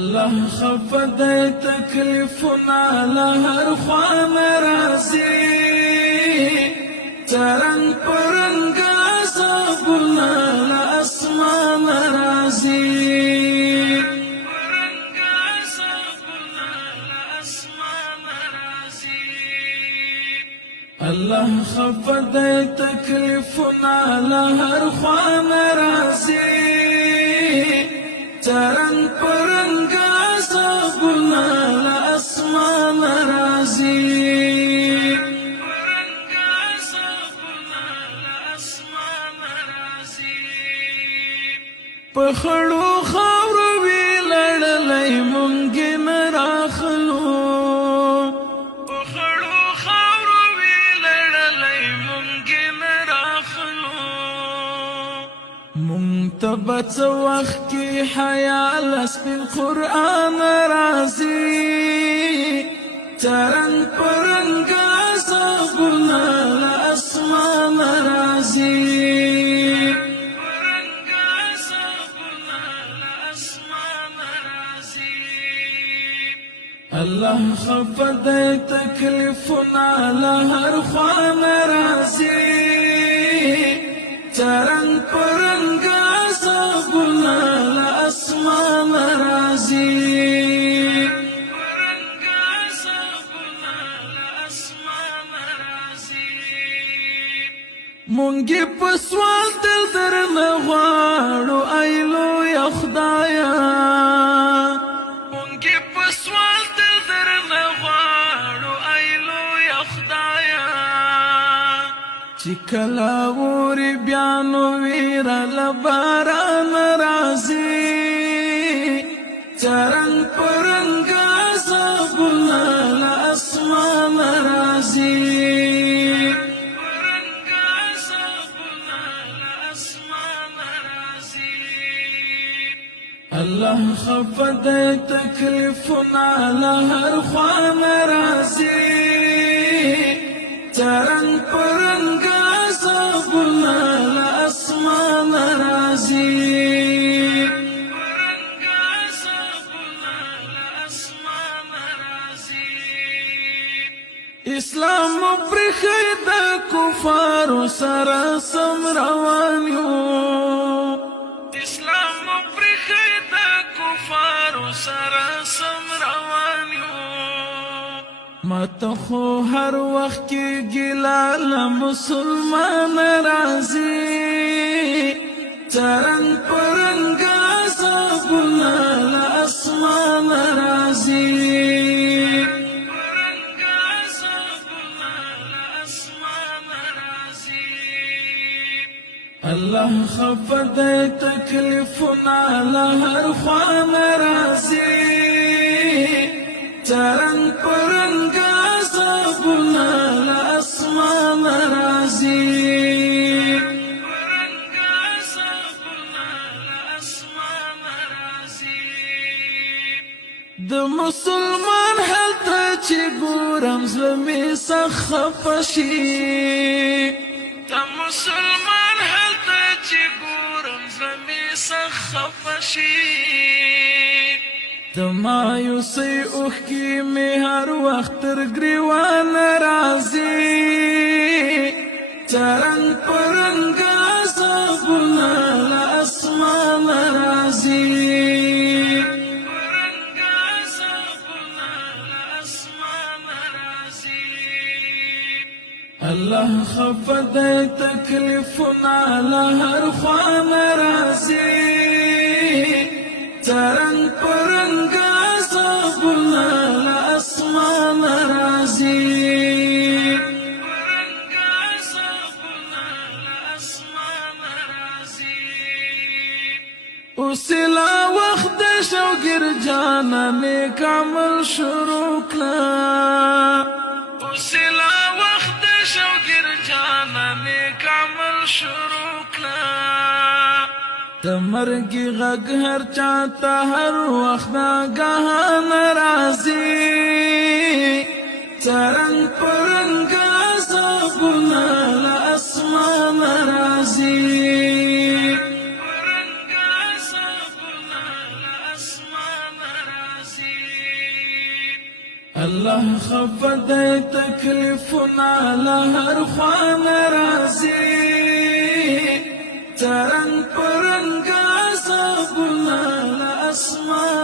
الله خفد تکلیفنا لهر خوان رازی ترنگ پرنگ عذابنا لاسمان رازی الله خفد تکلیفنا لهر خوان رازی ترنگ پرنگ عذابنا لاسمان رازی پخړو خاورو وی لړلای مونږه نراخلو پخړو خاورو وی لړلای مونږه نراخلو مونږ ته بچ وخت کې حیا لس بالقران رازي ترنګ پرنګ عذابنا لاسمان رازي الله خفد تکلیفنا لهر خوان رازی ترنگ پرنگ عذابنا لاسمان رازی مونږی پسوال دل درنه غواړو ایلو یا خدایا چې کله ووري بیا نو ویره لباران رازي ترنګ پرنګ عذابنا لاسمان رازي الله خفد تکلیفنا لهر خوان رازي ترنگ پرنگ عذابنا لاسمان رازی اسلام پرخی دا کفارو سرا سم روانیو اسلام پرخی دا کفارو سرا سم روانیو ماته خو هر وخت کې ګیلا مسلمان رازي ترنګ پرنګ عذابنا لاسمان رازي الله خفد تکلیفنا لهر خوان رازي ترنگ پرنگ عذابنا لاسمان رازی د مسلمان حالت چې ګورم زمي سخفشي د مسلمان حالت چې ګورم زمي سخفشي د مایوسۍ اوښکې مې هر وخت تر ګریوان راځي ترنګ پرنګ عذابنا لاسمان راځي الله خفد تکلیفنا لهر خوان رازي ترنگ پرنگ عذابنا لاسمان رازی اوسلا وخت شوګر جانا نیک عمل شروع کړه اوسلا وخت شوګر جانا نیک عمل شروع کړه د مرګ غږ هر چاته هر وخت ناګهان راځي ترنګ پرنګ عذابنا لاسمان راځي الله خفد تکلیفنا لهر خوان رازی ترنگ پرنگ عذابنا لاسمان